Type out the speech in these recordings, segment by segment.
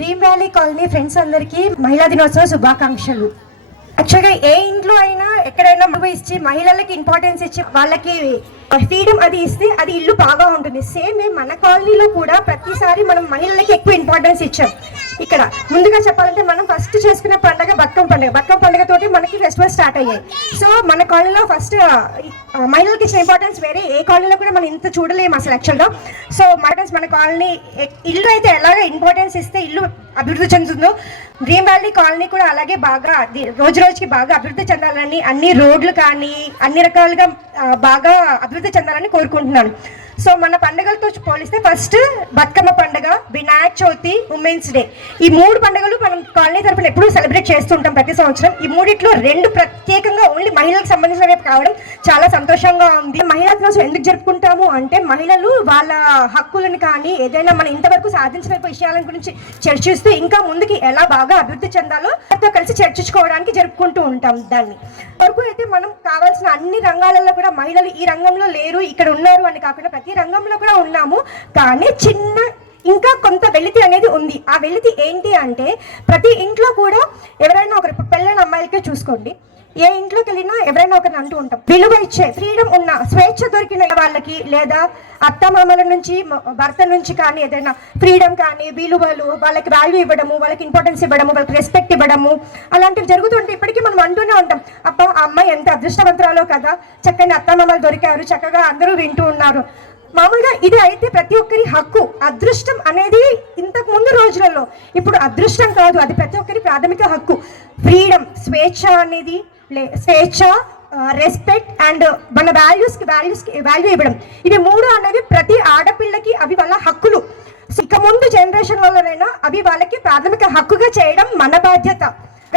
Dream valley colony friends అందరికీ మహిళా దినోత్సవ శుభాకాంక్షలు. యాక్చువల్గా ఏ ఇంట్లో అయినా ఎక్కడైనా ఇచ్చి మహిళలకి ఇంపార్టెన్స్ ఇచ్చి వాళ్ళకి ఫ్రీడమ్ అది ఇస్తే అది ఇల్లు బాగా ఉంటుంది. సేమ్ మన కాలనీలో కూడా ప్రతిసారి మనం మహిళలకి ఎక్కువ ఇంపార్టెన్స్ ఇచ్చాం. ఇక్కడ ముందుగా చెప్పాలంటే మనం ఫస్ట్ చేసుకునే పండుగ బతుకమ్మ పండుగతోటి మనకి ఫెస్టివల్ స్టార్ట్ అయ్యాయి. సో మన కాలనీలో ఫస్ట్ మహిళలకి ఇచ్చిన ఇంపార్టెన్స్ వేరే ఏ కాలనీలో కూడా మనం ఇంత చూడలేము అసలు యాక్చువల్గా. సో మన కాలనీ ఇల్లు అయితే ఎలాగ ఇంపార్టెన్స్ ఇస్తే ఇల్లు అభివృద్ధి చెందుతుందో డ్రీమ్ వ్యాలీ కాలనీ కూడా అలాగే బాగా రోజు రోజుకి బాగా అభివృద్ధి చెందాలని, అన్ని రోడ్లు కానీ అన్ని రకాలుగా బాగా అభివృద్ధి చెందాలని కోరుకుంటున్నాను. సో మన పండుగలతో పోలిస్తే ఫస్ట్ బతుకమ్మ పండుగ, వినాయక చవితి, ఉమెన్స్ డే, ఈ 3 పండుగలు మనం కాలనీ తరఫున ఎప్పుడూ సెలబ్రేట్ చేస్తుంటాం ప్రతి సంవత్సరం. ఈ 3 2 ప్రత్యేకంగా ఓన్లీ మహిళలకు సంబంధించినవి కావడం చాలా సంతోషంగా ఉంది. మహిళా దినోత్సవం ఎందుకు జరుపుకుంటాము అంటే మహిళలు వాళ్ళ హక్కులను కానీ ఏదైనా మనం ఇంతవరకు సాధించిన విషయాల గురించి చర్చిస్తూ ఇంకా ముందుకి ఎలా బాగా అభివృద్ధి చెందాలో కలిసి చర్చించుకోవడానికి జరుపుకుంటూ ఉంటాం. దాన్ని వరకు అయితే మనం కావాల్సిన అన్ని రంగాలలో కూడా మహిళలు ఈ రంగంలో లేరు, ఇక్కడ ఉన్నారు అని కాకుండా ప్రతి రంగంలో కూడా ఉన్నాము. కానీ ఇంకా కొంత వెలితి అనేది ఉంది. ఆ వెలితి ఏంటి అంటే ప్రతి ఇంట్లో కూడా ఎవరైనా ఒకరు పెళ్ళైన అమ్మాయిలకే చూసుకోండి, ఏ ఇంట్లోకి వెళ్ళినా ఎవరైనా ఒకరిని అంటూ ఉంటాం, విలువ ఇచ్చే ఫ్రీడమ్ ఉన్న స్వేచ్ఛ దొరికిన వాళ్ళకి లేదా అత్తమామల నుంచి భర్త నుంచి కానీ ఏదైనా ఫ్రీడమ్ కానీ విలువలు వాళ్ళకి వాల్యూ ఇవ్వడము, వాళ్ళకి ఇంపార్టెన్స్ ఇవ్వడము, వాళ్ళకి రెస్పెక్ట్ ఇవ్వడము అలాంటివి జరుగుతుంటే ఇప్పటికీ మనం అంటూనే ఉంటాం, అబ్బా ఆ అమ్మాయి ఎంత అదృష్టవంతురాలో కదా, చక్కని అత్తమామలు దొరికారు, చక్కగా అందరూ వింటూ ఉన్నారు. మామూలుగా ఇది అయితే ప్రతి ఒక్కరి హక్కు. అదృష్టం అనేది ఇంతకు ముందు రోజులలో, ఇప్పుడు అదృష్టం కాదు, అది ప్రతి ఒక్కరి ప్రాథమిక హక్కు. ఫ్రీడమ్, స్వేచ్ఛ అనేది స్వేచ్ఛ, రెస్పెక్ట్ అండ్ మన వాల్యూస్కి వాల్యూ ఇవ్వడం, ఇవి 3 అనేవి ప్రతి ఆడపిల్లకి అవి వాళ్ళ హక్కులు. ఇక ముందు జనరేషన్ వల్లనైనా అవి వాళ్ళకి ప్రాథమిక హక్కుగా చేయడం మన బాధ్యత.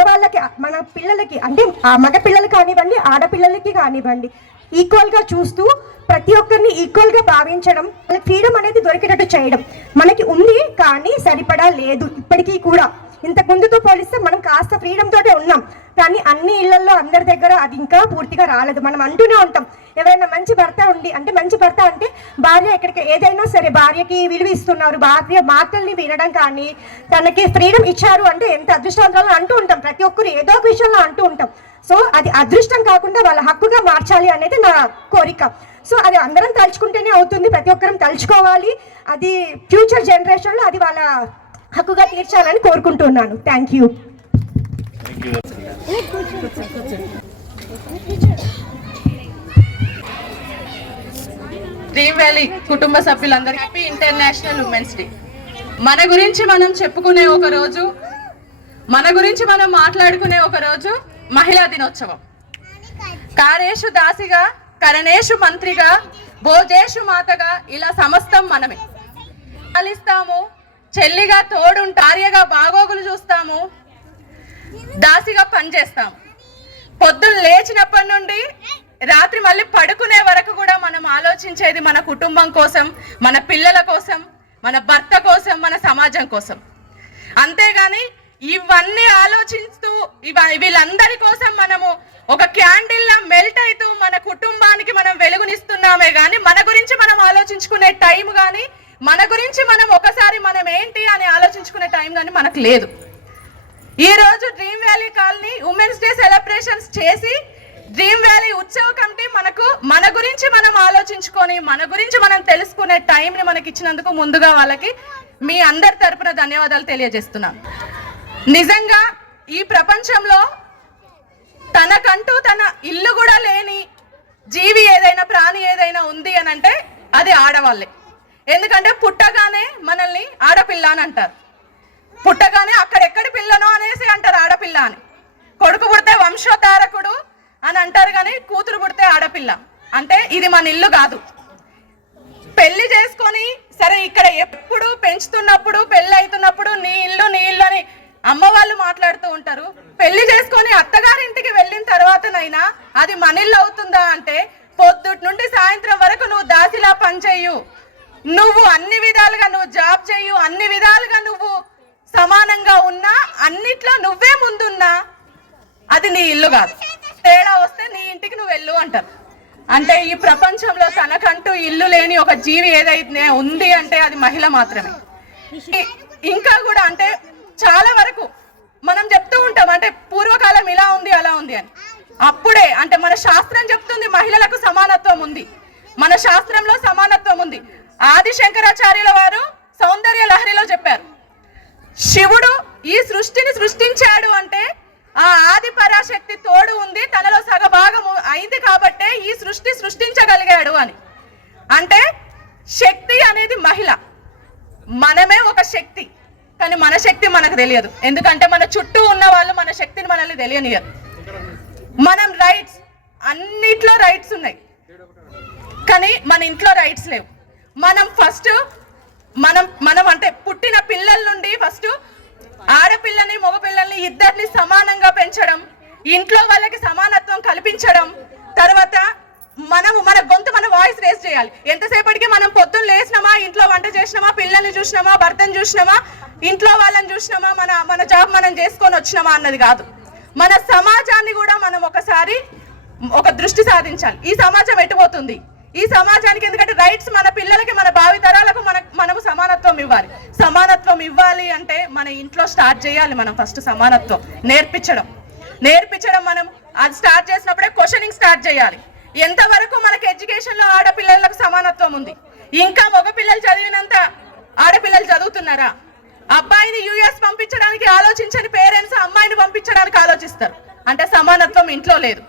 వాళ్ళకి మన పిల్లలకి అంటే మగ పిల్లలు కానివ్వండి ఆడపిల్లలకి కానివ్వండి ఈక్వల్గా చూస్తూ ప్రతి ఒక్కరిని ఈక్వల్గా భావించడం, ఫ్రీడమ్ అనేది దొరికేటట్టు చేయడం మనకి ఉంది. కానీ సరిపడా లేదు ఇప్పటికీ కూడా. ఇంతకు ముందుతో పోలిస్తే మనం కాస్త ఫ్రీడమ్ తోటే ఉన్నాం, కానీ అన్ని ఇళ్లలో అందరి దగ్గర అది ఇంకా పూర్తిగా రాలేదు. మనం అంటూనే ఉంటాం, ఎవరైనా మంచి భర్త ఉండి అంటే మంచి భర్త అంటే భార్య ఎక్కడికి ఏదైనా సరే భార్యకి విలువ ఇస్తున్నారు, భార్య మాటల్ని వినడం కానీ తనకి ఫ్రీడమ్ ఇచ్చారు అంటే ఎంత అదృష్టవంతులు అంటూ ఉంటాం. ప్రతి ఒక్కరు ఏదో ఒక విషయంలో అంటూ ఉంటాం. సో అది అదృష్టం కాకుండా వాళ్ళ హక్కుగా మార్చాలి అనేది నా కోరిక. సో అది అందరం తలుచుకుంటేనే అవుతుంది, ప్రతి ఒక్కరం తలుచుకోవాలి. అది ఫ్యూచర్ జనరేషన్లో అది వాళ్ళ హక్కుగా తీర్చాలని కోరుకుంటున్నాను. Thank you. డ్రీమ్ వ్యాలీ కుటుంబ సభ్యులందరికీ హ్యాపీ ఇంటర్నేషనల్ ఉమెన్స్ డే. మన గురించి మనం చెప్పుకునే ఒక రోజు, మన గురించి మనం మాట్లాడుకునే ఒక రోజు మహిళా దినోత్సవం. కారేషు దాసిగా, కరణేషు మంత్రిగా, భోజేషు మాతగా ఇలా సమస్తం మనమే. పాలిస్తాము, చెల్లిగా తోడుంటాము, భార్యగా బాగోగులు చూస్తాము, దాసిగా పనిచేస్తాము. పొద్దున్న లేచినప్పటి నుండి రాత్రి మళ్ళీ పడుకునే వరకు కూడా మనం ఆలోచించేది మన కుటుంబం కోసం, మన పిల్లల కోసం, మన భర్త కోసం, మన సమాజం కోసం. అంతేగాని ఇవన్నీ ఆలోచిస్తూ వీళ్ళందరి కోసం మనము ఒక క్యాండిల్లా మెల్ట్ అవుతూ మన కుటుంబానికి మనం వెలుగునిస్తున్నామే కానీ మన గురించి మనం ఆలోచించుకునే టైం కానీ మన గురించి మనం ఒకసారి మనం ఏంటి అని ఆలోచించుకునే టైం కానీ మనకు లేదు. ఈ రోజు dream valley colony women's day celebrations చేసి డ్రీమ్ వ్యాలీ ఉత్సవ కమిటీ మన గురించి మనం ఆలోచించుకొని మన గురించి మనం తెలుసుకునే టైంని మనకి ఇచ్చినందుకు ముందుగా వాళ్ళకి మీ అందరి తరపున ధన్యవాదాలు తెలియజేస్తున్నాను. నిజంగా ఈ ప్రపంచంలో తనకంటూ తన ఇల్లు కూడా లేని జీవి ఏదైనా ప్రాణి ఏదైనా ఉంది అని అంటే అది ఆడవాళ్ళే. ఎందుకంటే పుట్టగానే మనల్ని ఆడపిల్ల అని అంటారు, పుట్టగానే అక్కడెక్కడి పిల్లనో అనేసి అంటారు ఆడపిల్ల అని. కొడుకు పుడితే వంశోద్ధారకుడు అని అంటారు కానీ కూతురు పుడితే ఆడపిల్ల అంటే ఇది మన ఇల్లు కాదు. పెళ్లి చేసుకొని సరే ఇక్కడ ఎప్పుడు పెంచుతున్నప్పుడు పెళ్లి అవుతున్నప్పుడు నీ ఇల్లు అని అమ్మ వాళ్ళు మాట్లాడుతూ ఉంటారు. పెళ్లి చేసుకొని అత్తగారింటికి వెళ్ళిన తర్వాతనైనా అది మన ఇల్లు అవుతుందా అంటే పొద్దుటి నుండి సాయంత్రం వరకు నువ్వు దాసిలా పనిచేయు, నువ్వు అన్ని విధాలుగా నువ్వు జాబ్ చేయు, అన్ని విధాలుగా నువ్వు సమానంగా ఉన్నా, అన్నిట్లో నువ్వే ముందున్నా అది నీ ఇల్లు కాదు. తేడా వస్తే నీ ఇంటికి నువ్వు వెళ్ళు అంటారు. అంటే ఈ ప్రపంచంలో తనకంటూ ఇల్లు లేని ఒక జీవి ఏదైతే ఉంది అంటే అది మహిళ మాత్రమే. ఇంకా కూడా అంటే ఆది శంకరాచార్యుల వారు సౌందర్య లహరిలో చెప్పారు, శివుడు ఈ సృష్టిని సృష్టించాడు అంటే ఆ ఆది పరాశక్తి తోడు ఉంది, తనలో సగభాగం అయింది కాబట్టే ఈ సృష్టి సృష్టించగలిగాడు అని. అంటే శక్తి అనేది మహిళ, మనమే ఒక శక్తి, కానీ మన శక్తి మనకు తెలియదు. ఎందుకంటే మన చుట్టూ ఉన్న వాళ్ళు మన శక్తిని మనల్ని తెలియనియరు. మనం రైట్స్, అన్నిట్లో రైట్స్ ఉన్నాయి, కానీ మన ఇంట్లో రైట్స్ లేవు. మనం ఫస్ట్ మనం అంటే పుట్టిన పిల్లల నుండి ఫస్ట్ ఆడపిల్లని మగపిల్లల్ని ఇద్దరిని సమానంగా పెంచడం, ఇంట్లో వాళ్ళకి సమానత్వం కల్పించడం, తర్వాత మన గొంతు మన వాయిస్ రేస్ చేయాలి. ఎంతసేపటికి మనం పొద్దున్న లేచినామా, ఇంట్లో వంట చేసినామా, పిల్లల్ని చూసినామా, భర్తను చూసినామా, ఇంట్లో వాళ్ళని చూసినామా, మన జాబ్ మనం చేసుకొని వచ్చినామా అన్నది కాదు. మన సమాజాన్ని కూడా మనం ఒకసారి ఒక దృష్టి సాధించాలి. ఈ సమాజం ఎటుపోతుంది, ఈ సమాజానికి, ఎందుకంటే రైట్స్ మన పిల్లలకి, మన భావితరాలకు మనము సమానత్వం ఇవ్వాలి. సమానత్వం ఇవ్వాలి అంటే మన ఇంట్లో స్టార్ట్ చేయాలి. మనం ఫస్ట్ సమానత్వం నేర్పించడం మనం అది స్టార్ట్ చేసినప్పుడే క్వశ్చనింగ్ స్టార్ట్ చేయాలి. ఎంతవరకు మనకి ఎడ్యుకేషన్ లో ఆడపిల్లలకు సమానత్వం ఉంది? ఇంకా మగపిల్లలు చదివినంత ఆడపిల్లలు చదువుతున్నారా? అబ్బాయిని యుఎస్ పంపించడానికి ఆలోచించని పేరెంట్స్ అమ్మాయిని పంపించడానికి ఆలోచిస్తారు. అంటే సమానత్వం ఇంట్లో లేదు.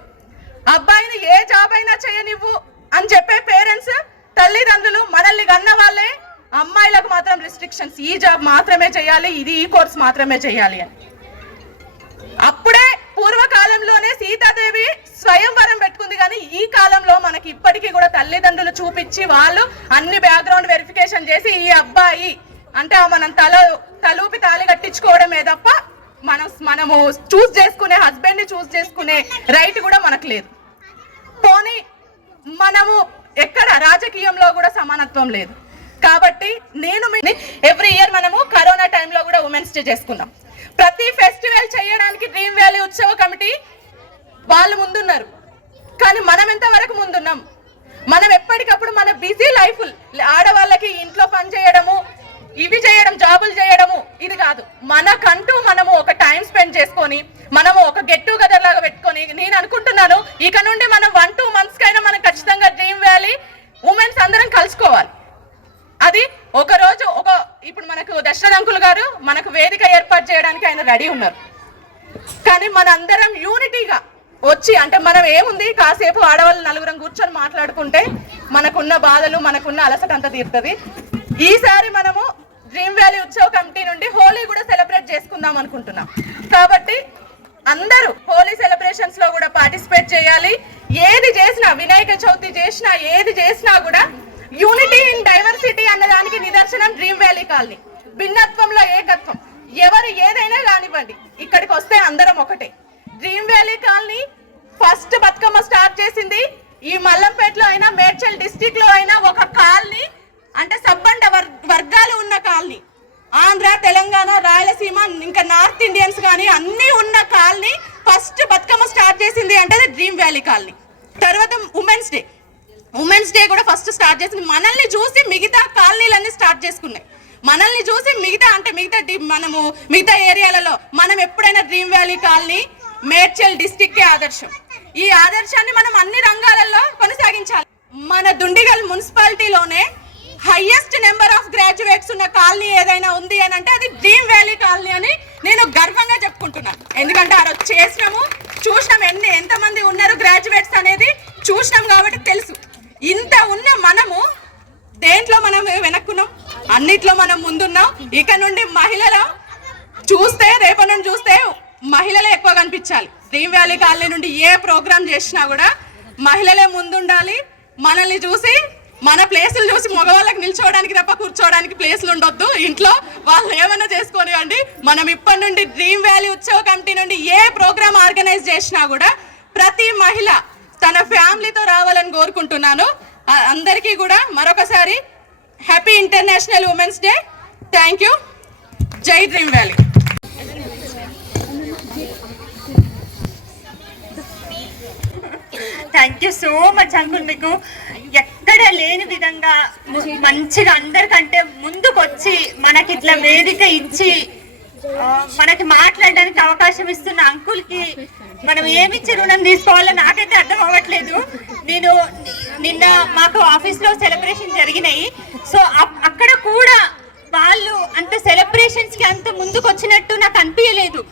అబ్బాయిని ఏ జాబ్ అయినా చేయనివ్వు అని చెప్పే పేరెంట్స్, తల్లిదండ్రులు, మనల్ని కన్న వాళ్ళే అమ్మాయిలకు మాత్రం రిస్ట్రిక్షన్స్, ఈ జాబ్ మాత్రమే చేయాలి, ఇది ఈ కోర్స్ మాత్రమే చేయాలి అని. అప్పుడే పూర్వకాలంలోనే సీతాదేవి స్వయంవరం పెట్టుకుంది, కానీ ఈ కాలంలో మనకి ఇప్పటికీ కూడా తల్లిదండ్రులు చూపించి వాళ్ళు అన్ని బ్యాక్గ్రౌండ్ వెరిఫికేషన్ చేసి ఈ అబ్బాయి అంటే మనం తలూపి తాళి కట్టించుకోవడమే తప్ప మనము చూస్ చేసుకునే హస్బెండ్ ని చూస్ చేసుకునే రైట్ కూడా మనకు లేదు. పోనీ మనము ఎక్కడ రాజకీయంలో కూడా సమానత్వం లేదు. కాబట్టి నేను ఎవ్రీ ఇయర్ మనము కరోనా టైంలో కూడా ఉమెన్స్ డే చేసుకున్నాం. ప్రతి ఫెస్టివల్ చేయడానికి డ్రీమ్ వ్యాలీ ఉత్సవ కమిటీ వాళ్ళు ముందున్నారు, కానీ మనం ఎంతవరకు ముందున్నాం? మనం ఎప్పటికప్పుడు మన బిజీ లైఫ్, ఆడవాళ్ళకి ఇంట్లో పని చేయడము, ఇవి చేయడం, జాబులు చేయడము, ఇది కాదు. మనకంటూ మనము ఒక టైం స్పెండ్ చేసుకొని మనము ఒక గెట్ టుగెదర్ లాగా పెట్టుకొని, నేను అనుకుంటున్నాను ఇక నుండి మనం 1-2 months కైనా మనం ఖచ్చితంగా డ్రీమ్ వ్యాలీ ఉమెన్స్ అందరం కలుసుకోవాలి. అది ఒక రోజు ఇప్పుడు మనకు దశరథ్ అంకుల్ గారు మనకు వేదిక ఏర్పాటు చేయడానికి ఆయన రెడీ ఉన్నారు, కానీ మన అందరం యూనిటీగా వచ్చి, అంటే మనం ఏముంది, కాసేపు ఆడవాళ్ళు నలుగురం కూర్చొని మాట్లాడుకుంటే మనకున్న బాధలు, మనకున్న అలసట అంతా తీరుతుంది. ఈసారి మనము డ్రీమ్ వ్యాలీ ఉత్సవ కమిటీ నుండి హోలీ కూడా సెలబ్రేట్ చేసుకుందాం అనుకుంటున్నాం. కాబట్టి అందరూ హోలీ సెలబ్రేషన్స్ లో కూడా పార్టిసిపేట్ చేయాలి. ఏది చేసినా, వినాయక చవితి చేసినా, ఏది చేసినా కూడా యూనిటీ ఇన్ డైవర్సిటీ అన్నదానికి నిదర్శనం డ్రీమ్ వ్యాలీ కాలనీ. భిన్నత్వంలో ఏకత్వం. ఎవరు ఏదైనా కానివ్వండి, ఇక్కడికి వస్తే అందరం ఒకటే. Dream valley colony first Bathukamma start చేసింది ఈ మల్లంపేటలో అయినా, మేడ్చల్ డిస్టిక్ లో అయినా ఒక కాలనీ, అంటే సబ్బండ వర్గాలు ఉన్న కాలనీ. ఆంధ్ర, తెలంగాణ, రాయలసీమ, ఇంకా నార్త్ ఇండియన్స్ కానీ అన్నీ ఉన్న కాలనీ ఫస్ట్ బతుకమ్మ స్టార్ట్ చేసింది అంటే డ్రీమ్ వ్యాలీ కాలనీ. తర్వాత ఉమెన్స్ డే కూడా ఫస్ట్ స్టార్ట్ చేసింది. మనల్ని చూసి మిగతా కాలనీలన్నీ స్టార్ట్ చేసుకున్నాయి. మనల్ని చూసి మిగతా ఏరియాలలో మనం ఎప్పుడైనా dream valley colony Medchal district కే ఆదర్శం. ఈ ఆదర్శాన్ని మనం అన్ని రంగాలలో కొనసాగించాలి. మన దుండిగల్ మున్సిపాలిటీలోనే హైయెస్ట్ నెంబర్ ఆఫ్ గ్రాడ్యుయేట్స్ ఉన్న కాలనీ ఏదైనా ఉంది అని అంటే అది డ్రీమ్ వ్యాలీ కాలనీ అని నేను గర్వంగా చెప్పుకుంటున్నాను. ఎందుకంటే ఆ రోజు చూసినాం ఎంతమంది ఉన్నారు గ్రాడ్యుయేట్స్ అనేది చూసినాం కాబట్టి తెలుసు. ఇంత ఉన్న మనము దేంట్లో మనం వెనక్కున్నాం, అన్నిట్లో మనం ముందున్నాం. ఇక నుండి మహిళలు చూస్తే, రేపటి నుండి చూస్తే మహిళలే ఎక్కువ కనిపించాలి. డ్రీమ్ వ్యాలీ కాలనీ నుండి ఏ ప్రోగ్రామ్ చేసినా కూడా మహిళలే ముందుండాలి. మనల్ని చూసి, మన ప్లేసులు చూసి మగవాళ్ళకి నిల్చోవడానికి తప్ప కూర్చోవడానికి ప్లేసులు ఉండొద్దు. ఇంట్లో వాళ్ళు ఏమైనా చేసుకోనివ్వండి. మనం ఇప్పటి నుండి డ్రీమ్ వ్యాలీ ఉత్సవ కమిటీ నుండి ఏ ప్రోగ్రామ్ ఆర్గనైజ్ చేసినా కూడా ప్రతి మహిళ తన ఫ్యామిలీతో రావాలని కోరుకుంటున్నాను. అందరికీ కూడా మరొకసారి happy international women's day. Thank you. జై dream valley. Thank you so much uncle. మీకు ఎక్కడ లేని విధంగా మంచిగా అందరికంటే ముందుకొచ్చి మనకి ఇట్లా వేదిక ఇచ్చి మనకి మాట్లాడడానికి అవకాశం ఇస్తున్న అంకుల్ కి మనం ఏమిచ్చి రుణం తీసుకోవాలో నాకైతే అర్థం అవ్వట్లేదు. నేను నిన్న మాకు ఆఫీస్ లో సెలబ్రేషన్ జరిగినాయి. సో అక్కడ కూడా వాళ్ళు అంత సెలబ్రేషన్స్ కి అంత ముందుకు వచ్చినట్టు నాకు అనిపించలేదు.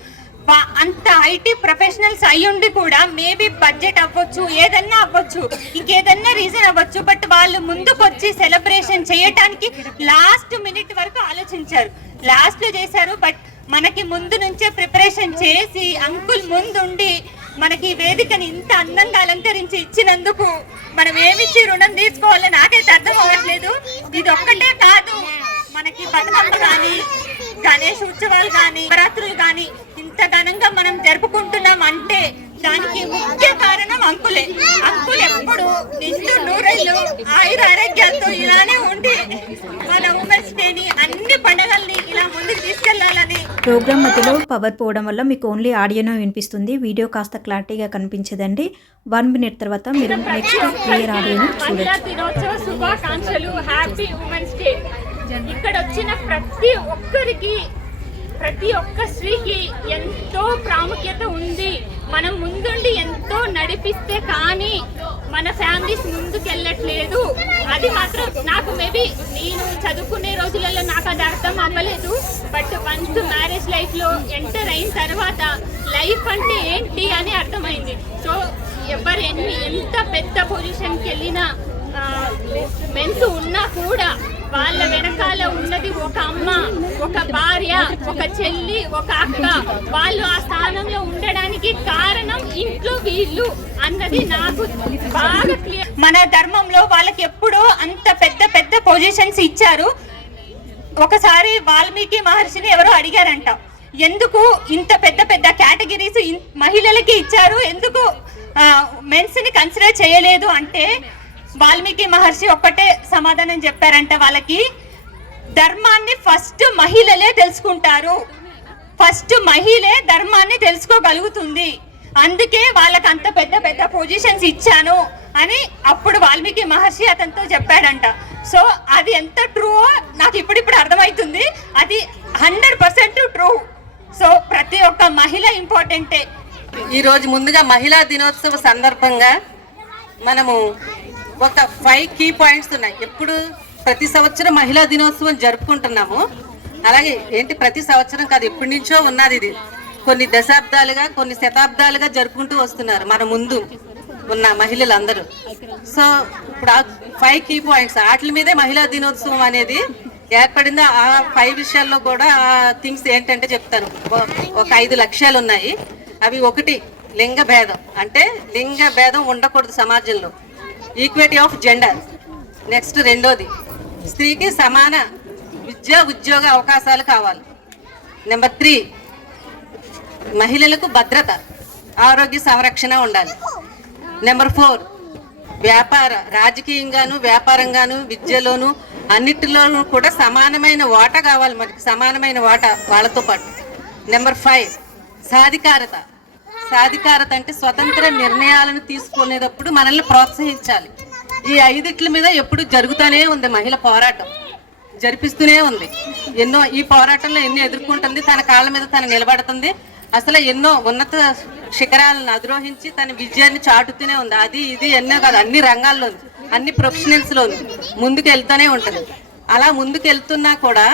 అంత ఐటీ ప్రొఫెషనల్స్ అయ్యుండి కూడా మేబీ బడ్జెట్ అవ్వచ్చు, ఏదన్నా అవ్వచ్చు, ఇంకేదన్నా రీజన్ అవ్వచ్చు, బట్ వాళ్ళు ముందుకు వచ్చి సెలబ్రేషన్ చేయటానికి లాస్ట్ మినిట్ వరకు ఆలోచించారు. లాస్ట్ లో చేశారు, బట్ మనకి ముందు నుంచే ప్రిపరేషన్ చేసి అంకుల్ ముందుండి మనకి వేదికని ఇంత అందంగా అలంకరించి ఇచ్చినందుకు మనం ఏమిచ్చి రుణం తీసుకోవాలో నాకైతే అర్థం అవ్వట్లేదు. ఇది ఒక్కటే కాదు, మనకి బతుకమ్మ కానీ, గణేష్ ఉత్సవాలు కానీ, నవరాత్రులు కానీ ఇంత ఘనంగా మనం జరుపుకుంటున్నాం అంటే దానికి ముఖ్య కారణం అంకులే. అంకుల్ ఎప్పుడు నిండు నూరేళ్ళు ఆయుర ఆరోగ్యాలతో ఇలానే ఉండి మన ఉమెన్స్ డేని అన్ని పండుగల్ని ఇలా ముందుకు తీసుకెళ్లాలని. ప్రోగ్రామ్ మధ్యలో పవర్ పోవడం వల్ల మీకు ఓన్లీ ఆడియోనే వినిపిస్తుంది, వీడియో కాస్త క్లారిటీగా కనిపించదండి. 1 మినిట్ తర్వాత మీరు నెక్స్ట్ క్లియర్ ఆడియోని చూడొచ్చు. దినోత్సవ శుభాకాంక్షలు, హ్యాపీ ఉమెన్స్ డే. ఇక్కడ వచ్చిన ప్రతి ఒక్క స్త్రీకి ఎంతో ప్రాముఖ్యత ఉంది. మనం ముందుండి ఎంతో నడిపిస్తే కానీ మన ఫ్యామిలీస్ ముందుకెళ్ళట్లేదు. అది మాత్రం నాకు మేబీ నేను చదువుకునే రోజులలో నాకు అది అర్థం అవ్వలేదు. బట్ వన్స్ మ్యారేజ్ లైఫ్లో ఎంటర్ అయిన తర్వాత లైఫ్ అంటే ఏంటి అని అర్థమైంది. సో ఎవరు ఎంత పెద్ద పొజిషన్కి వెళ్ళినా మెన్స్ ఉన్నా కూడా వాళ్ళ వెనకాల ఉన్నది ఒక అమ్మ, ఒక భార్య, ఒక చెల్లి, ఒక అక్క. వాళ్ళు ఆ స్థానంలో ఉండడానికి కారణం ఇంట్లో వీళ్ళు అన్నది నాకు బాగా క్లియర్. మన ధర్మంలో వాళ్ళకి ఎప్పుడో అంత పెద్ద పెద్ద పొజిషన్స్ ఇచ్చారు. ఒకసారి వాల్మీకి మహర్షిని ఎవరో అడిగారంట, ఎందుకు ఇంత పెద్ద పెద్ద కేటగిరీస్ మహిళలకి ఇచ్చారు, ఎందుకు మెన్స్ ని కన్సిడర్ చేయలేదు అంటే వాల్మీకి మహర్షి ఒక్కటే సమాధానం చెప్పారంట వాళ్ళకి, ధర్మాన్ని ఫస్ట్ మహిళలే తెలుసుకుంటారు, ఫస్ట్ మహిళే ధర్మాన్ని తెలుసుకోగలుగుతుంది, అందుకే వాళ్ళకి అంత పెద్ద పెద్ద పొజిషన్స్ ఇచ్చాను అని అప్పుడు వాల్మీకి మహర్షి అతనితో చెప్పాడంట. సో అది ఎంత ట్రూ నాకు ఇప్పుడిప్పుడు అర్థమవుతుంది. అది 100% ట్రూ. సో ప్రతి ఒక్క మహిళ ఇంపార్టెంటే. ఈరోజు ముందుగా మహిళా దినోత్సవ సందర్భంగా మనము ఒక 5 కీ పాయింట్స్ ఉన్నాయి. ఎప్పుడు ప్రతి సంవత్సరం మహిళా దినోత్సవం జరుపుకుంటున్నాము. అలాగే ఏంటి ప్రతి సంవత్సరం కాదు, ఎప్పటి నుంచో ఉన్నది ఇది. కొన్ని దశాబ్దాలుగా, కొన్ని శతాబ్దాలుగా జరుపుకుంటూ వస్తున్నారు మన ముందు ఉన్న మహిళలందరూ. సో ఇప్పుడు ఆ 5 కీ పాయింట్స్ వాటి మీదే మహిళా దినోత్సవం అనేది ఏర్పడిందో ఆ 5 విషయాల్లో కూడా ఆ థింగ్స్ ఏంటంటే చెప్తాను. ఒక 5 లక్ష్యాలు ఉన్నాయి. అవి 1 లింగ భేదం, అంటే లింగ భేదం ఉండకూడదు సమాజంలో, ఈక్విటీ ఆఫ్ జెండర్. నెక్స్ట్ 2ది స్త్రీకి సమాన విద్యా ఉద్యోగ అవకాశాలు కావాలి. నెంబర్ 3 మహిళలకు భద్రత, ఆరోగ్య సంరక్షణ ఉండాలి. నెంబర్ 4 వ్యాపార, రాజకీయంగాను వ్యాపారంగాను విద్యలోను అన్నిటిలోనూ కూడా సమానమైన వాటా కావాలి మనకి, సమానమైన వాటా వాళ్ళతో పాటు. నెంబర్ 5 సాధికారత. సాధికారత అంటే స్వతంత్ర నిర్ణయాలను తీసుకునేటప్పుడు మనల్ని ప్రోత్సహించాలి. ఈ 5 మీద ఎప్పుడు జరుగుతూనే ఉంది మహిళ పోరాటం, జరిపిస్తూనే ఉంది. ఈ పోరాటంలో ఎన్నో ఎదుర్కొంటుంది, తన కాళ్ళ మీద తను నిలబడుతుంది. అసలు ఎన్నో ఉన్నత శిఖరాలను అధిరోహించి తన విజయాన్ని చాటుతూనే ఉంది. అది ఇది ఎన్నో కాదు, అన్ని రంగాల్లో, అన్ని ప్రొఫెషనల్స్లో ముందుకు వెళ్తూనే ఉంటుంది. అలా ముందుకు వెళ్తున్నా కూడా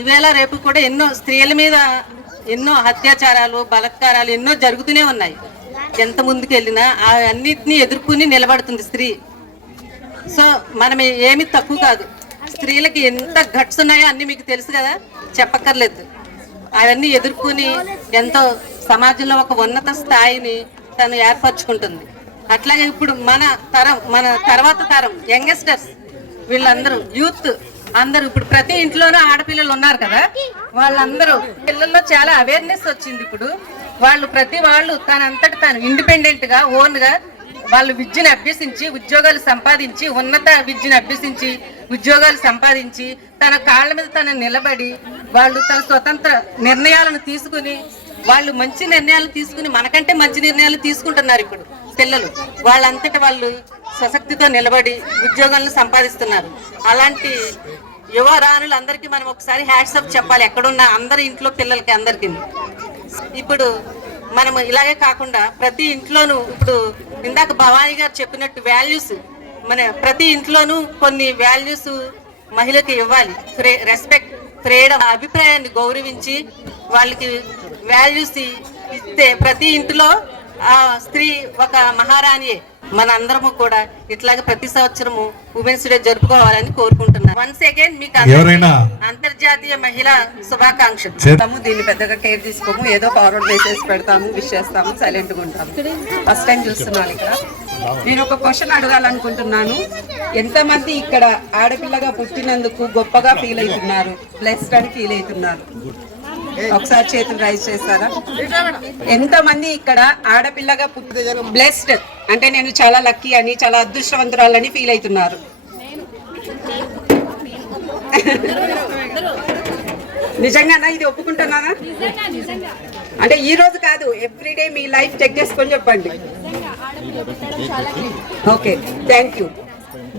ఈవేళ రేపు కూడా ఎన్నో స్త్రీల మీద ఎన్నో అత్యాచారాలు, బలాత్కారాలు ఎన్నో జరుగుతూనే ఉన్నాయి. ఎంత ముందుకు వెళ్ళినా అన్నిటినీ ఎదుర్కొని నిలబడుతుంది స్త్రీ. సో మనం ఏమి తక్కువ కాదు. స్త్రీలకి ఎంత గట్స్ ఉన్నాయో అన్ని మీకు తెలుసు కదా, చెప్పక్కర్లేదు. అవన్నీ ఎదుర్కొని ఎంతో సమాజంలో ఒక ఉన్నత స్థాయిని తను ఏర్పరచుకుంటుంది. అట్లాగే ఇప్పుడు మన తరం, మన తర్వాత తరం యంగస్టర్స్, వీళ్ళందరూ యూత్ అందరూ ఇప్పుడు ప్రతి ఇంట్లోనూ ఆడపిల్లలు ఉన్నారు కదా, వాళ్ళందరూ పిల్లల్లో చాలా అవేర్నెస్ వచ్చింది. ఇప్పుడు వాళ్ళు ప్రతి వాళ్ళు తనంతటి తాను ఇండిపెండెంట్ గా, ఓన్ గా వాళ్ళు విద్యను అభ్యసించి ఉద్యోగాలు సంపాదించి, ఉన్నత విద్యను అభ్యసించి ఉద్యోగాలు సంపాదించి తన కాళ్ళ మీద తను నిలబడి వాళ్ళు తన స్వతంత్ర నిర్ణయాలను తీసుకుని, వాళ్ళు మంచి నిర్ణయాలు తీసుకుని మనకంటే మంచి నిర్ణయాలు తీసుకుంటున్నారు. ఇప్పుడు పిల్లలు వాళ్ళంతటి వాళ్ళు స్వశక్తితో నిలబడి ఉద్యోగాలను సంపాదిస్తున్నారు. అలాంటి యువరాణులందరికీ మనం ఒకసారి హ్యాట్సప్ చెప్పాలి, ఎక్కడున్న అందరి ఇంట్లో పిల్లలకి అందరికీ. ఇప్పుడు మనం ఇలాగే కాకుండా ప్రతి ఇంట్లోనూ ఇప్పుడు ఇందాక భవానీ గారు చెప్పినట్టు వాల్యూస్, మన ప్రతి ఇంట్లోనూ కొన్ని వాల్యూస్ మహిళకి ఇవ్వాలి. రెస్పెక్ట్, ఫ్రీడమ్, అభిప్రాయాన్ని గౌరవించి వాళ్ళకి వాల్యూస్ ఇస్తే ప్రతి ఇంటిలో ఆ స్త్రీ ఒక మహారాణియే. మన అందరము కూడా ఇట్లాగే ప్రతి సంవత్సరము ఉమెన్స్ డే జరుపుకోవాలని కోరుకుంటున్నాను. వన్స్ అగైన్ మీకు అంతర్జాతీయ మహిళా శుభాకాంక్షలు. దీన్ని పెద్దగా కేర్ తీసుకోము, ఏదో ఫార్వర్డ్ మెసేజ్ పెడతాము, విష్ చేస్తాము, సైలెంట్ గా ఉంటాము. ఫస్ట్ టైం చూస్తున్నాను ఇక్కడ. నేను ఒక క్వశ్చన్ అడగాలనుకుంటున్నాను. ఎంతమంది ఇక్కడ ఆడపిల్లగా పుట్టినందుకు గొప్పగా ఫీల్ అవుతున్నారు, బ్లెస్డ్ అని ఫీల్ అవుతున్నారు? ఒకసారి చేతులు రైజ్ చేస్తారా? ఎంతమంది ఇక్కడ ఆడపిల్లగా బ్లెస్డ్ అంటే నేను చాలా లక్కీ అని, చాలా అదృష్టవంతురాలని ఫీల్ అవుతున్నారు? నిజంగానా? ఇది ఒప్పుకుంటున్నారా? అంటే ఈ రోజు కాదు, ఎవ్రీడే మీ లైఫ్ చెక్ చేసుకొని చెప్పండి. Okay, thank you.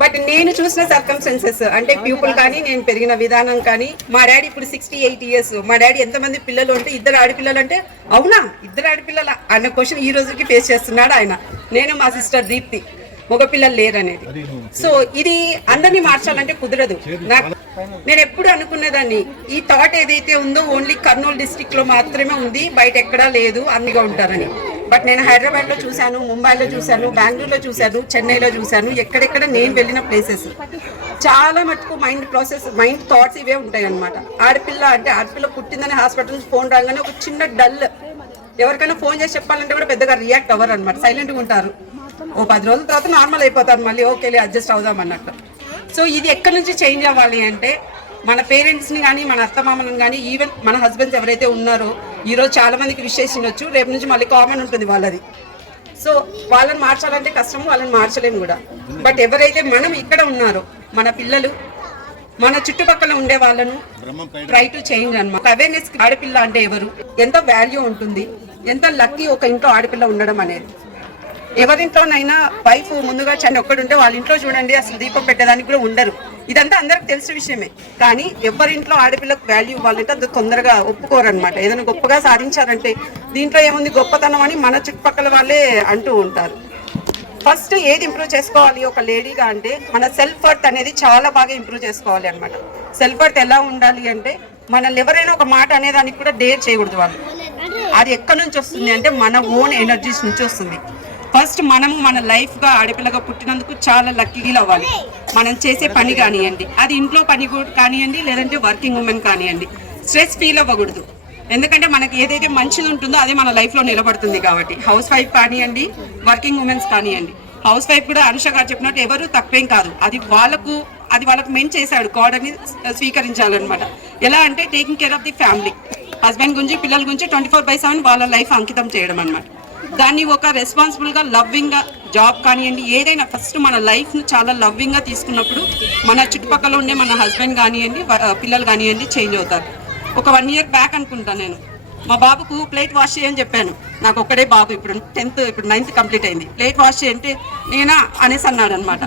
బట్ నేను చూసిన సర్కమ్స్టెన్సెస్ అంటే పీపుల్ కానీ, నేను పెరిగిన విధానం కానీ, మా డాడీ ఇప్పుడు 68 years. మా డాడీ ఎంతమంది పిల్లలు అంటే 2 ఆడపిల్లలు అంటే, అవునా 2 ఆడపిల్లల అన్న క్వశ్చన్ ఈ రోజుకి ఫేస్ చేస్తున్నాడు ఆయన. నేను మా సిస్టర్ దీప్తి, మగపిల్లలు లేరనేది. సో ఇది అందరినీ మార్చాలంటే కుదరదు. నేను ఎప్పుడు అనుకునేదాన్ని, ఈ థాట్ ఏదైతే ఉందో ఓన్లీ కర్నూలు డిస్ట్రిక్ట్ లో మాత్రమే ఉంది, బయట ఎక్కడా లేదు, అన్నిగా ఉంటారని. బట్ నేను హైదరాబాద్ లో చూశాను, ముంబైలో చూశాను, బెంగళూరులో చూశాను, చెన్నైలో చూశాను. ఎక్కడెక్కడ నేను వెళ్ళిన ప్లేసెస్ చాలా మటుకు మైండ్ థాట్స్ ఇవే ఉంటాయి అనమాట. ఆడపిల్ల పుట్టిందని హాస్పిటల్ నుంచి ఫోన్ రాగానే ఒక చిన్న డల్, ఎవరికైనా ఫోన్ చేసి చెప్పాలంటే కూడా పెద్దగా రియాక్ట్ అవ్వరు అనమాట, సైలెంట్గా ఉంటారు. ఓ 10 రోజుల తర్వాత నార్మల్ అయిపోతారు, మళ్ళీ ఓకేలే అడ్జస్ట్ అవుదాం అన్నట్టు. సో ఇది ఎక్కడి నుంచి చేంజ్ అవ్వాలి అంటే, మన పేరెంట్స్ని కానీ, మన అత్తమామలను కానీ, ఈవెన్ మన హస్బెండ్స్ ఎవరైతే ఉన్నారో, ఈరోజు చాలా మందికి విషెస్ ఉండొచ్చు, రేపు నుంచి మళ్ళీ కామన్ ఉంటుంది వాళ్ళది. సో వాళ్ళని మార్చాలంటే కష్టము, వాళ్ళని మార్చలేము కూడా. బట్ ఎవరైతే మనం ఇక్కడ ఉన్నారో, మన పిల్లలు, మన చుట్టుపక్కల ఉండే వాళ్ళను ట్రై టు చేంజ్ అన్నమాట. అవేర్నెస్, ఆడపిల్ల అంటే ఎవరు, ఎంత వాల్యూ ఉంటుంది, ఎంత లక్కీ ఒక ఇంట్లో ఆడపిల్ల ఉండడం అనేది. ఎవరింట్లోనైనా వైఫ్ ముందుగా ఒక్కడుంటే వాళ్ళ ఇంట్లో చూడండి అసలు దీపం పెట్టడానికి కూడా ఉండరు. ఇదంతా అందరికి తెలిసిన విషయమే. కానీ ఎవరింట్లో ఆడపిల్లకు వాల్యూ ఇవ్వాలంటే అది తొందరగా ఒప్పుకోరు అనమాట. ఏదైనా గొప్పగా సాధించారంటే దీంట్లో ఏముంది గొప్పతనం అని మన చుట్టుపక్కల వాళ్ళే అంటూ ఉంటారు. ఫస్ట్ ఏది ఇంప్రూవ్ చేసుకోవాలి ఒక లేడీగా అంటే, మన సెల్ఫ్ వర్త్ అనేది చాలా బాగా ఇంప్రూవ్ చేసుకోవాలి అనమాట. సెల్ఫ్ వర్త్ ఎలా ఉండాలి అంటే, మనల్ని ఎవరైనా ఒక మాట అనేదానికి కూడా డేర్ చేయకూడదు వాళ్ళు. అది ఎక్కడి నుంచి వస్తుంది అంటే మన ఓన్ ఎనర్జీస్ నుంచి వస్తుంది. ఫస్ట్ మనము మన లైఫ్గా ఆడపిల్లగా పుట్టినందుకు చాలా లక్కీ ఫీల్ అవ్వాలి. మనం చేసే పని కానివ్వండి, అది ఇంట్లో పని కానివ్వండి, లేదంటే వర్కింగ్ ఉమెన్ కానివ్వండి, స్ట్రెస్ ఫీల్ అవ్వకూడదు. ఎందుకంటే మనకి ఏదైతే మంచిది ఉంటుందో అదే మన లైఫ్లో నిలబడుతుంది కాబట్టి. హౌస్ వైఫ్ కానివ్వండి, వర్కింగ్ ఉమెన్స్ కానివ్వండి. హౌస్ వైఫ్ కూడా అనుష గారు చెప్పినట్టు ఎవరు తక్కువేం కాదు, అది వాళ్ళకు మెయిన్ చేశాడు గాడ్ అని స్వీకరించాలన్నమాట. ఎలా అంటే taking care of the family, husband గురించి, పిల్లల గురించి 24/7 వాళ్ళ లైఫ్ అంకితం చేయడం అనమాట. దాన్ని ఒక రెస్పాన్సిబుల్గా, లవ్వింగ్గా, జాబ్ కానివ్వండి, ఏదైనా ఫస్ట్ మన లైఫ్ను చాలా లవ్వింగ్గా తీసుకున్నప్పుడు మన చుట్టుపక్కల ఉండే మన హస్బెండ్ కానివ్వండి, పిల్లలు కానివ్వండి చేంజ్ అవుతారు. ఒక 1 year బ్యాక్ అనుకుంటాను, నేను మా బాబుకు ప్లేట్ వాష్ చేయని చెప్పాను. నాకు ఒక్కడే బాబు, ఇప్పుడు 10th, ఇప్పుడు 9th కంప్లీట్ అయింది. ప్లేట్ వాష్ చేయంటే నేనా అనేసి అన్నాడు అనమాట.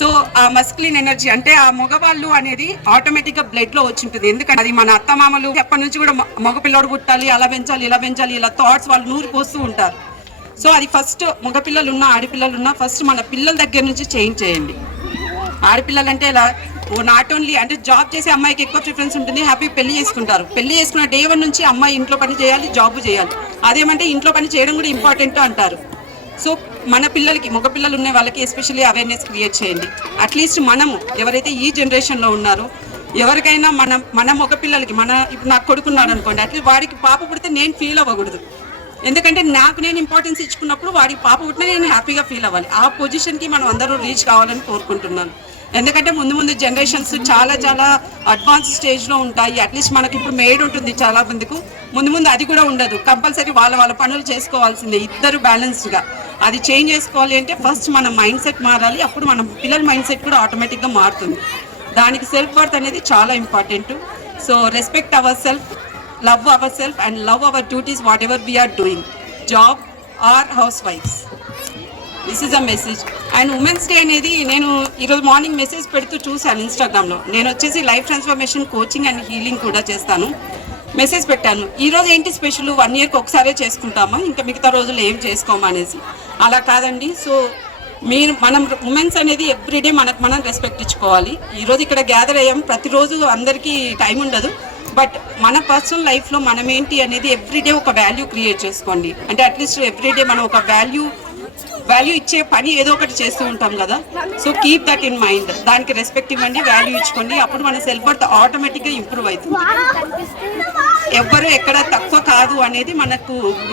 సో ఆ మస్కులిన్ ఎనర్జీ అంటే ఆ మగవాళ్ళు అనేది ఆటోమేటిక్గా బ్లడ్లో వచ్చి ఉంటుంది. ఎందుకంటే అది మన అత్తమామలు ఎప్పటి నుంచి కూడా మగపిల్లడు పుట్టాలి, అలా పెంచాలి, ఇలా పెంచాలి, ఇలా థాట్స్ వాళ్ళు నూరు పోస్తూ ఉంటారు. సో అది ఫస్ట్ మగపిల్లలు ఉన్నా ఆడపిల్లలు ఉన్నా ఫస్ట్ మన పిల్లల దగ్గర నుంచి చేంజ్ చేయండి. ఆడపిల్లలు అంటే ఇలా నాట్ ఓన్లీ అంటే జాబ్ చేసే అమ్మాయికి ఎక్కువ ప్రిఫరెన్స్ ఉంటుంది, హ్యాపీ పెళ్లి చేసుకుంటారు. పెళ్లి చేసుకున్న day 1 నుంచి అమ్మాయి ఇంట్లో పని చేయాలి, జాబ్ చేయాలి. అదేమంటే ఇంట్లో పని చేయడం కూడా ఇంపార్టెంట్ అంటారు. సో మన పిల్లలకి, మగపిల్లలు ఉన్న వాళ్ళకి ఎస్పెషల్లీ అవేర్నెస్ క్రియేట్ చేయండి. అట్లీస్ట్ మనము ఎవరైతే ఈ జనరేషన్లో ఉన్నారో ఎవరికైనా మన మగపిల్లలకి, ఇప్పుడు నాకు కొడుకున్నాడు అనుకోండి, అట్లీస్ట్ వాడికి పాప పుడితే నేను ఫీల్ అవ్వకూడదు. ఎందుకంటే నాకు నేను ఇంపార్టెన్స్ ఇచ్చుకున్నప్పుడు వాడికి పాప పుట్టినా నేను హ్యాపీగా ఫీల్ అవ్వాలి. ఆ పొజిషన్కి మనం అందరూ రీచ్ కావాలని కోరుకుంటున్నాను. ఎందుకంటే ముందు జనరేషన్స్ చాలా అడ్వాన్స్ స్టేజ్లో ఉంటాయి. అట్లీస్ట్ మనకి ఇప్పుడు మేడ్ ఉంటుంది చాలా మందికి, ముందు అది కూడా ఉండదు. కంపల్సరీ వాళ్ళ పనులు చేసుకోవాల్సిందే, ఇద్దరు బ్యాలెన్స్డ్గా. అది చేంజ్ చేసుకోవాలి అంటే ఫస్ట్ మన మైండ్ సెట్ మారాలి. అప్పుడు మన పిల్లల మైండ్ సెట్ కూడా ఆటోమేటిక్గా మారుతుంది. దానికి సెల్ఫ్ వర్త్ అనేది చాలా important. So respect our self, love ourselves and love our duties whatever we are doing, job or housewives. This is a message. And women's day అనేది నేను ఈరోజు మార్నింగ్ మెసేజ్ పెడుతూ చూశాను ఇన్స్టాగ్రామ్లో. నేను వచ్చేసి life transformation coaching and healing కూడా చేస్తాను. మెసేజ్ పెట్టాను, ఈరోజు ఏంటి స్పెషల్, 1 ఇయర్కి ఒకసారే చేసుకుంటామా, ఇంకా మిగతా రోజులు ఏం చేసుకోమా అనేసి. అలా కాదండి. సో మనం ఉమెన్స్ అనేది ఎవ్రీడే మనకు మనం రెస్పెక్ట్ ఇచ్చుకోవాలి. ఈరోజు ఇక్కడ గ్యాదర్ అయ్యాం, ప్రతిరోజు అందరికీ టైం ఉండదు. బట్ మన పర్సనల్ లైఫ్లో మనం ఏంటి అనేది ఎవ్రీడే ఒక వాల్యూ క్రియేట్ చేసుకోండి. అంటే అట్లీస్ట్ ఎవ్రీడే మనం ఒక వాల్యూ ఇచ్చే పని ఏదో ఒకటి చేస్తూ ఉంటాం కదా. So keep that in mind. దానికి రెస్పెక్ట్ ఇవ్వండి, వాల్యూ ఇచ్చుకోండి. అప్పుడు మన సెల్ఫ్ వర్త్ ఆటోమేటిక్గా ఇంప్రూవ్ అవుతుంది. ఎవ్వరు ఎక్కడ తక్కువ కాదు అనేది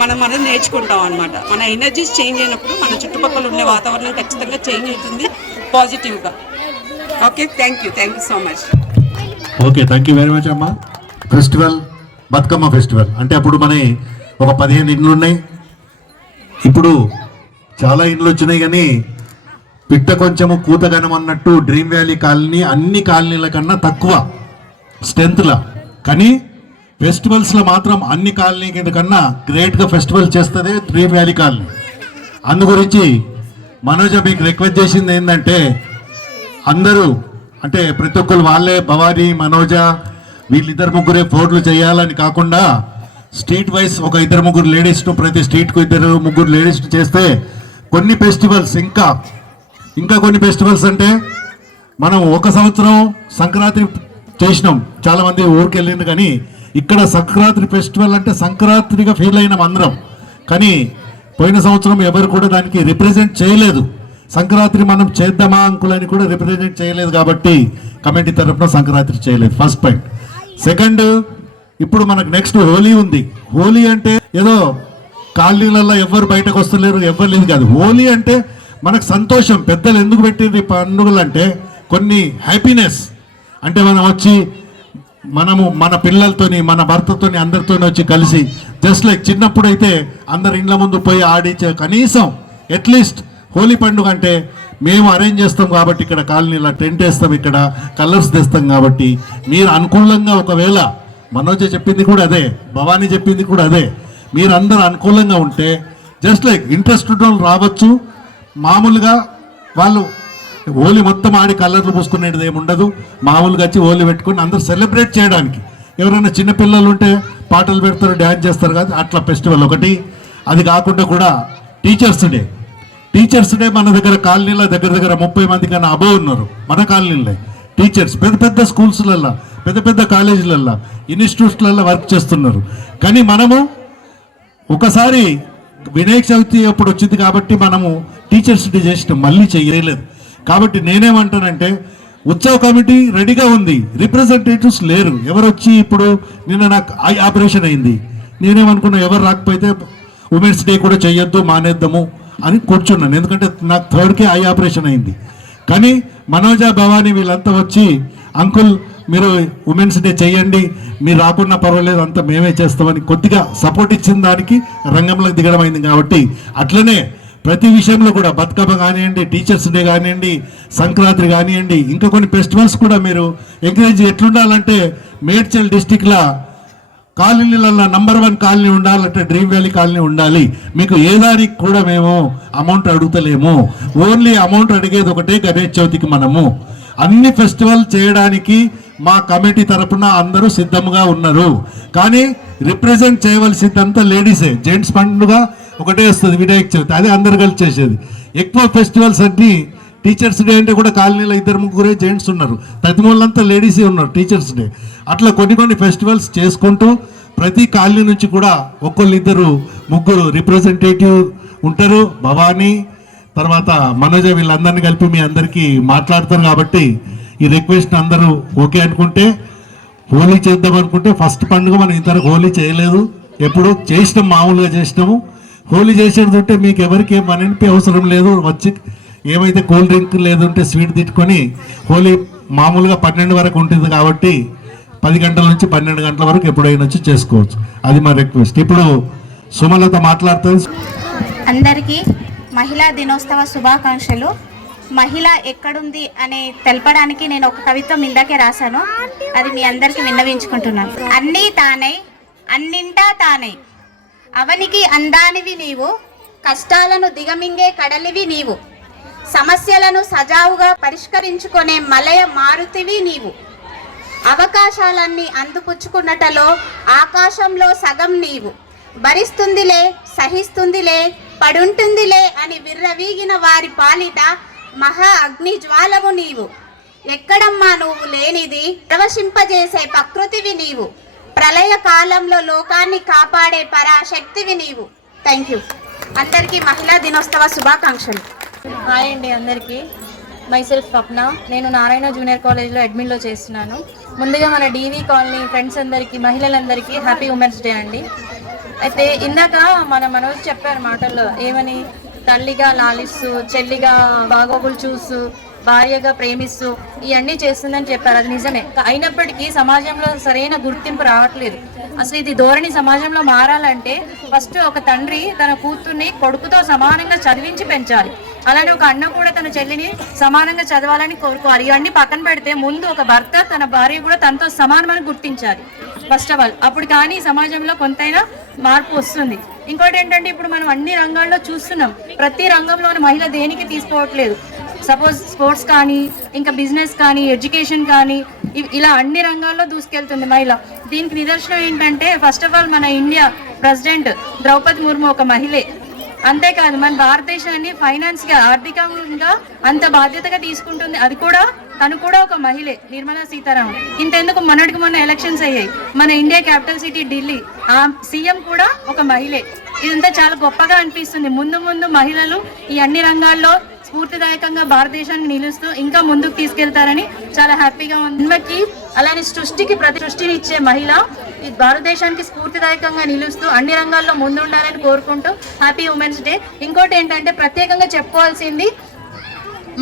మనం నేర్చుకుంటాం అనమాట. మన ఎనర్జీస్ చేంజ్ అయినప్పుడు మన చుట్టుపక్కల ఉండే వాతావరణం ఖచ్చితంగా చేంజ్ అవుతుంది పాజిటివ్గా. Okay, thank you so much. Okay, thank you very much అమ్మా. ఫెస్టివల్ బతుకమ్మ ఫెస్టివల్ అంటే అప్పుడు మన ఒక 15 ఇండ్లు ఉన్నాయి, ఇప్పుడు చాలా ఇండ్లు వచ్చినాయి. కానీ పిట్ట కొంచెము కూతగనం అన్నట్టు డ్రీమ్ వ్యాలీ కాలనీ అన్ని కాలనీల కన్నా తక్కువ స్ట్రెంత్లా, కానీ ఫెస్టివల్స్లో మాత్రం అన్ని కాలనీ కన్నా గ్రేట్గా ఫెస్టివల్ చేస్తుంది డ్రీమ్ వ్యాలీ కాలనీ. అందు గురించి మనోజ మీకు రిక్వెస్ట్ చేసింది ఏంటంటే అందరూ అంటే ప్రతి ఒక్కరు వాళ్ళే భవానీ మనోజ వీళ్ళిద్దరు ముగ్గురే ఫోన్లు చేయాలని కాకుండా స్ట్రీట్ వైజ్ ఒక 2-3 లేడీస్ను ప్రతి స్ట్రీట్కు 2-3 లేడీస్ను చేస్తే కొన్ని ఫెస్టివల్స్ ఇంకా కొన్ని ఫెస్టివల్స్ అంటే మనం ఒక సంవత్సరం సంక్రాంతి చేసినాం, చాలామంది ఊరికి వెళ్ళింది. కానీ ఇక్కడ సంక్రాంతి ఫెస్టివల్ అంటే సంక్రాంతిగా ఫీల్ అయినాం అందరం. కానీ పోయిన సంవత్సరం ఎవరు కూడా దానికి రిప్రజెంట్ చేయలేదు. సంక్రాంతి మనం చేద్దామా అంకులని కూడా రిప్రజెంట్ చేయలేదు కాబట్టి కమిటీ తరఫున సంక్రాంతి చేయలేదు. First point. సెకండ్, ఇప్పుడు మనకు నెక్స్ట్ హోలీ ఉంది. హోలీ అంటే ఏదో కాలనీలలో ఎవరు బయటకు వస్తలేరు ఎవరు లేదు కాదు. హోలీ అంటే మనకు సంతోషం. పెద్దలు ఎందుకు పెట్టింది పండుగలు అంటే కొన్ని హ్యాపీనెస్. అంటే మనం వచ్చి మనము మన పిల్లలతోని మన భర్తతోని అందరితోని వచ్చి కలిసి జస్ట్ లైక్ చిన్నప్పుడు అయితే అందరి ఇండ్ల ముందు పోయి ఆడించే కనీసం అట్లీస్ట్ హోలీ పండుగ అంటే మేము అరేంజ్ చేస్తాం కాబట్టి ఇక్కడ కాలనీలో టెంట్ వేస్తాం, ఇక్కడ కలర్స్ తెస్తాం కాబట్టి మీరు అనుకూలంగా ఒకవేళ మనోజ చెప్పింది కూడా అదే, భవానీ చెప్పింది కూడా అదే, మీరు అందరూ అనుకూలంగా ఉంటే జస్ట్ లైక్ ఇంట్రెస్ట్ ఉన్న వాళ్ళు రావచ్చు. మామూలుగా వాళ్ళు హోలీ మొత్తం ఆడి కలర్లు పూసుకునేది ఏమి ఉండదు. మామూలుగా వచ్చి హోలీ పెట్టుకుని అందరూ సెలబ్రేట్ చేయడానికి ఎవరైనా చిన్నపిల్లలు ఉంటే పాటలు పెడతారు, డ్యాన్స్ చేస్తారు కదా, అట్లా ఫెస్టివల్ ఒకటి. అది కాకుండా కూడా టీచర్స్ డే మన దగ్గర కాలనీలో దగ్గర 30 మంది కన్నా అబోవ్ ఉన్నారు మన కాలనీలో టీచర్స్. పెద్ద స్కూల్స్లల్లో పెద్ద కాలేజీలల్లో ఇన్స్టిట్యూట్స్లలో వర్క్ చేస్తున్నారు. కానీ మనము ఒకసారి వినాయక చవితి అప్పుడు వచ్చింది కాబట్టి మనము టీచర్స్ డే చేసినాం, మళ్ళీ చేయలేదు. కాబట్టి నేనేమంటానంటే ఉత్సవ కమిటీ రెడీగా ఉంది, రిప్రజెంటేటివ్స్ లేరు. ఎవరు వచ్చి ఇప్పుడు నిన్న నాకు ఐ ఆపరేషన్ అయింది, నేనేమనుకున్నా ఎవరు రాకపోతే ఉమెన్స్ డే కూడా చేయొద్దు మానేద్దాము అని కూర్చున్నాను. ఎందుకంటే నాకు 3rd ఐ ఆపరేషన్ అయింది. కానీ మనోజ భవానీ వీళ్ళంతా వచ్చి అంకుల్ మీరు ఉమెన్స్ డే చేయండి, మీరు రాకున్నా పర్వాలేదు అంతా మేమే చేస్తామని కొద్దిగా సపోర్ట్ ఇచ్చిన దానికి రంగంలోకి దిగడం అయింది. కాబట్టి అట్లనే ప్రతి విషయంలో కూడా బతుకమ్మ కానివ్వండి, టీచర్స్ డే కానివ్వండి, సంక్రాంతి కానివ్వండి, ఇంకా కొన్ని ఫెస్టివల్స్ కూడా మీరు ఎంకరేజ్ ఎట్లుండాలంటే మేడ్చల్ డిస్టిక్లో కాలనీలలో నంబర్ 1 కాలనీ ఉండాలంటే డ్రీమ్ వ్యాలీ కాలనీ ఉండాలి. మీకు ఏ దానికి కూడా మేము అమౌంట్ అడుగుతలేము, ఓన్లీ అమౌంట్ అడిగేది ఒకటే గణేష్ చవితికి. మనము అన్ని ఫెస్టివల్ చేయడానికి మా కమిటీ తరపున అందరూ సిద్ధంగా ఉన్నారు. కానీ రిప్రజెంట్ చేయవలసిందంతా లేడీసే. జెంట్స్ పండుగ ఒకటే వస్తుంది వినాయక చవితి, అదే అందరు కలిసి చేసేది. ఎక్కువ ఫెస్టివల్స్ అన్ని టీచర్స్ డే అంటే కూడా కాలనీలో 2-3 జెంట్స్ ఉన్నారు, ప్రతిమూలంతా లేడీసే ఉన్నారు టీచర్స్ డే. అట్లా కొన్ని ఫెస్టివల్స్ చేసుకుంటూ ప్రతి కాలనీ నుంచి కూడా 1-2-3 రిప్రజెంటేటివ్ ఉంటారు. భవానీ తర్వాత మనోజ వీళ్ళందరినీ కలిపి మీ అందరికీ మాట్లాడతారు. కాబట్టి ఈ రిక్వెస్ట్ అందరూ ఓకే అనుకుంటే హోలీ చేద్దాం అనుకుంటే ఫస్ట్ పండుగ మనం ఇంతవరకు హోలీ చేయలేదు, ఎప్పుడు చేసినాం మామూలుగా చేసినాము. హోలీ చేసేది ఉంటే మీకు ఎవరికి ఏం అనిపి అవసరం లేదు, వచ్చి ఏమైతే కూల్ డ్రింక్ లేదంటే స్వీట్ తిట్టుకొని హోలీ మామూలుగా 12 వరకు ఉంటుంది కాబట్టి 10 గంటల నుంచి 12 గంటల వరకు ఎప్పుడైనా వచ్చి చేసుకోవచ్చు. అది మా రిక్వెస్ట్. ఇప్పుడు సుమలత మాట్లాడుతుంది. అందరికీ మహిళా దినోత్సవ శుభాకాంక్షలు. మహిళ ఎక్కడుంది అని తెలపడానికి నేను ఒక కవిత్వం ఇందాకే రాశాను, అది మీ అందరికీ విన్నవించుకుంటున్నాను. అన్నీ తానై అన్నింటా తానై అవనికి అందానివి నీవు, కష్టాలను దిగమింగే కడలివి నీవు, సమస్యలను సజావుగా పరిష్కరించుకునే మలయ మారుతివి నీవు. అవకాశాలన్నీ అందిపుచ్చుకున్నటలో ఆకాశంలో సగం నీవు. భరిస్తుందిలే, సహిస్తుందిలే, పడుంటుందిలే అని విర్రవీగిన వారి పాలిట మహా అగ్ని జ్వాలము నీవు. ఎక్కడమ్మా నువ్వు లేనిది, ప్రవశింపజేసే ప్రకృతివి నీవు. ప్రళయ కాలంలో లోకాన్ని కాపాడే పరాశక్తివి నీవు. Thank you. అందరికీ మహిళా దినోత్సవ శుభాకాంక్షలు. హాయ్ అండి అందరికీ. మైసెల్ఫ్ స్వప్న. నేను నారాయణ జూనియర్ కాలేజ్లో అడ్మిన్లో చేస్తున్నాను. ముందుగా మన డీవీ కాలనీ ఫ్రెండ్స్ అందరికీ, మహిళలందరికీ హ్యాపీ ఉమెన్స్ డే అండి. అయితే ఇందాక మన మనోజ్ చెప్పారు మాటల్లో ఏమని, తల్లిగా లాలిస్తూ, చెల్లిగా బాగోగులు చూస్తూ, భార్యగా ప్రేమిస్తూ ఇవన్నీ చేస్తుందని చెప్పారు. అది నిజమే. అయినప్పటికీ సమాజంలో సరైన గుర్తింపు రావట్లేదు. అసలు ఇది ధోరణి సమాజంలో మారాలంటే ఫస్ట్ ఒక తండ్రి తన కూతుర్ని కొడుకుతో సమానంగా చదివించి పెంచాలి. అలానే ఒక అన్న కూడా తన చెల్లిని సమానంగా చదవాలని కోరుకోవాలి. ఇవన్నీ పక్కన పెడితే ముందు ఒక భర్త తన భార్య కూడా తనతో సమానమని గుర్తించాలి ఫస్ట్ ఆఫ్ ఆల్. అప్పుడు కానీ సమాజంలో కొంతైనా మార్పు వస్తుంది. ఇంకోటి ఏంటంటే ఇప్పుడు మనం అన్ని రంగాల్లో చూస్తున్నాం, ప్రతి రంగంలోని మహిళ దేనికి తీసుకోవట్లేదు. సపోజ్ స్పోర్ట్స్ కానీ, ఇంకా బిజినెస్ కానీ, ఎడ్యుకేషన్ కానీ, ఇలా అన్ని రంగాల్లో దూసుకెళ్తుంది మహిళ. దీనికి నిదర్శనం ఏంటంటే ఫస్ట్ ఆఫ్ ఆల్ మన ఇండియా ప్రెసిడెంట్ ద్రౌపది ముర్ము ఒక మహిళే. అంతేకాదు మన భారతదేశాన్ని ఫైనాన్స్గా, ఆర్థికంగా అంత బాధ్యతగా తీసుకుంటుంది. అది కూడా తను కూడా ఒక మహిళే, నిర్మలా సీతారామన్. ఇంతెందుకు మొన్నటికి మొన్న ఎలక్షన్స్ అయ్యాయి, మన ఇండియా క్యాపిటల్ సిటీ ఢిల్లీ, ఆ సీఎం కూడా ఒక మహిళే. ఇదంతా చాలా గొప్పగా అనిపిస్తుంది. ముందు ముందు మహిళలు ఈ అన్ని రంగాల్లో స్ఫూర్తిదాయకంగా భారతదేశాన్ని నిలుస్తూ ఇంకా ముందుకు తీసుకెళ్తారని చాలా హ్యాపీగా ఉంది. జన్మకి అలానే సృష్టికి సృష్టిని ఇచ్చే మహిళ ఈ భారతదేశానికి స్ఫూర్తిదాయకంగా నిలుస్తూ అన్ని రంగాల్లో ముందుండాలని కోరుకుంటూ హ్యాపీ ఉమెన్స్ డే. ఇంకోటి ఏంటంటే ప్రత్యేకంగా చెప్పుకోవాల్సింది,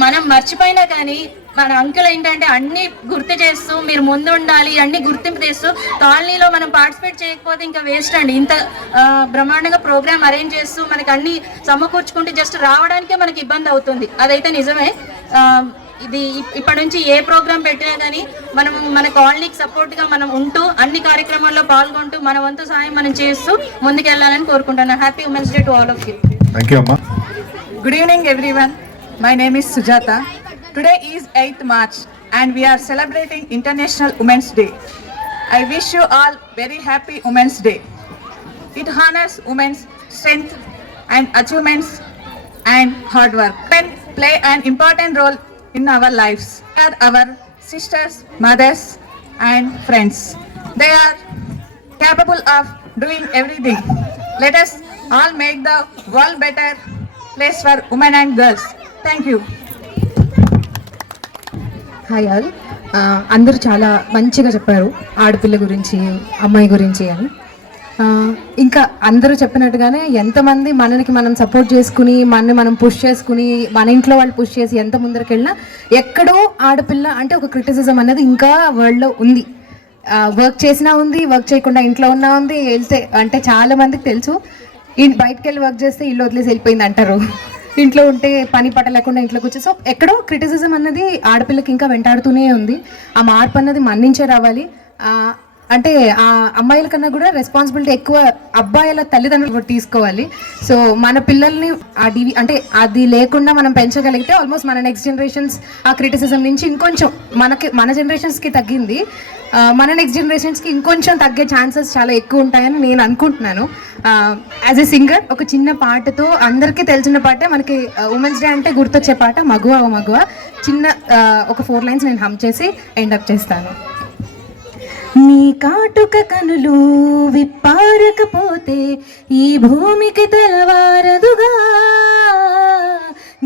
మనం మర్చిపోయినా కానీ మన అంకుల్ ఏంటంటే అన్ని గుర్తు చేస్తూ మీరు ముందు ఉండాలి, అన్ని గుర్తింపు చేస్తూ కాలనీలో మనం పార్టిసిపేట్ చేయకపోతే ఇంకా వేస్ట్ అండి. ఇంత బ్రహ్మాండంగా ప్రోగ్రామ్ అరేంజ్ చేస్తూ మనకి అన్ని సమకూర్చుకుంటే జస్ట్ రావడానికే మనకి ఇబ్బంది అవుతుంది. అదైతే నిజమే. ఇది ఇప్పటి నుంచి ఏ ప్రోగ్రామ్ పెట్టినా కానీ మనం మన కాలనీకి సపోర్ట్గా మనం ఉంటూ అన్ని కార్యక్రమాల్లో పాల్గొంటూ మన వంతు సహాయం మనం చేస్తూ ముందుకెళ్ళాలని కోరుకుంటున్నాను. Happy women's day to all of you. Thank you అమ్మా. Good evening everyone. My name is Sujata. Today is 8th March and we are celebrating International Women's Day. I wish you all very happy Women's Day. It honors women's strength and achievements and hard work. Women play an important role in our lives. They are our sisters, mothers and friends. They are capable of doing everything. Let us all make the world better place for women and girls. Thank you. Hi all. అందరూ చాలా మంచిగా చెప్పారు ఆడపిల్ల గురించి, అమ్మాయి గురించి అని. ఇంకా అందరూ చెప్పినట్టుగానే ఎంతమంది మనకి మనం సపోర్ట్ చేసుకుని మనం పుష్ చేసుకుని మన ఇంట్లో వాళ్ళు పుష్ చేసి ఎంత ముందరికి వెళ్ళినా ఎక్కడో ఆడపిల్ల అంటే ఒక క్రిటిసిజం అనేది ఇంకా వరల్డ్లో ఉంది. వర్క్ చేసినా ఉంది, వర్క్ చేయకుండా ఇంట్లో ఉన్నా ఉంది. వెళ్తే అంటే చాలా మందికి తెలుసు, బయటకు వెళ్ళి వర్క్ చేస్తే ఇల్లు వదిలేసి వెళ్ళిపోయింది అంటారు, ఇంట్లో ఉంటే పని పట్టలేకుండా ఇంట్లో కూర్చో. సో ఎక్కడో క్రిటిసిజం అన్నది ఆడపిల్లకి ఇంకా వెంటాడుతూనే ఉంది. ఆ మార్పు అన్నది మన నుంచే రావాలి. అంటే ఆ అమ్మాయిల కన్నా కూడా రెస్పాన్సిబిలిటీ ఎక్కువ అబ్బాయిల తల్లిదండ్రులు తీసుకోవాలి. సో మన పిల్లల్ని అంటే అది లేకుండా మనం పెంచగలిగితే ఆల్మోస్ట్ మన నెక్స్ట్ జనరేషన్స్ ఆ క్రిటిసిజం నుంచి ఇంకొంచెం మన జనరేషన్స్కి తగ్గింది, మన నెక్స్ట్ జనరేషన్స్కి ఇంకొంచెం తగ్గే ఛాన్సెస్ చాలా ఎక్కువ ఉంటాయని నేను అనుకుంటున్నాను. యాజ్ ఎ సింగర్ ఒక చిన్న పాటతో, అందరికీ తెలిసిన పాటే, మనకి ఉమెన్స్ డే అంటే గుర్తొచ్చే పాట మగువ ఓ మగువ. చిన్న ఒక 4 లైన్స్ నేను హమ్ చేసి ఎండప్ చేస్తాను. నీ కాటుక కనులు విప్పారకపోతే ఈ భూమికి తెలవారదుగా,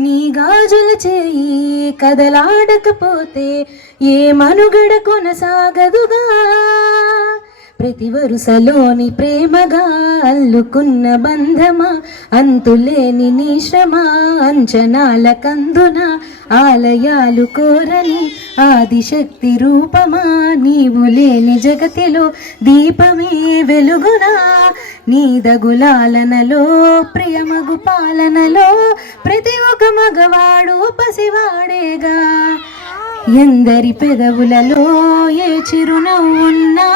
నీ గాజుల చేయి కదలాడకపోతే ఏ మనుగడ కొనసాగదుగా, ప్రతి వరుసలోని ప్రేమగా అల్లుకున్న బంధమా, అంతులేని నీ శ్రమ అంచనాల కందున ఆలయాలు కోరని ఆదిశక్తి రూపమా, నీవు లేని జగతిలో దీపమే వెలుగునా, నీదగులాలనలో ప్రియమగు పాలనలో ప్రతి ఒక్క మగవాడు పసివాడేగా, ఎందరి పెదవులలో ఏ చిరునవ్వున్నా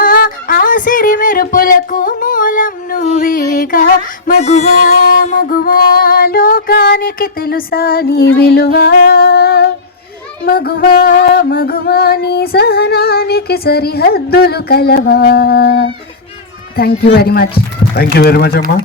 ఆ సిరి మెరుపులకు మూలం నువ్వేగా, మగువా మగువా లోకాన్ని సహనానికి తెలుసా నీ విలువ, మగువా మగువా నీ సహనానికి సరిహద్దులు కలవా. Thank you very much. Thank you very much అమ్మా.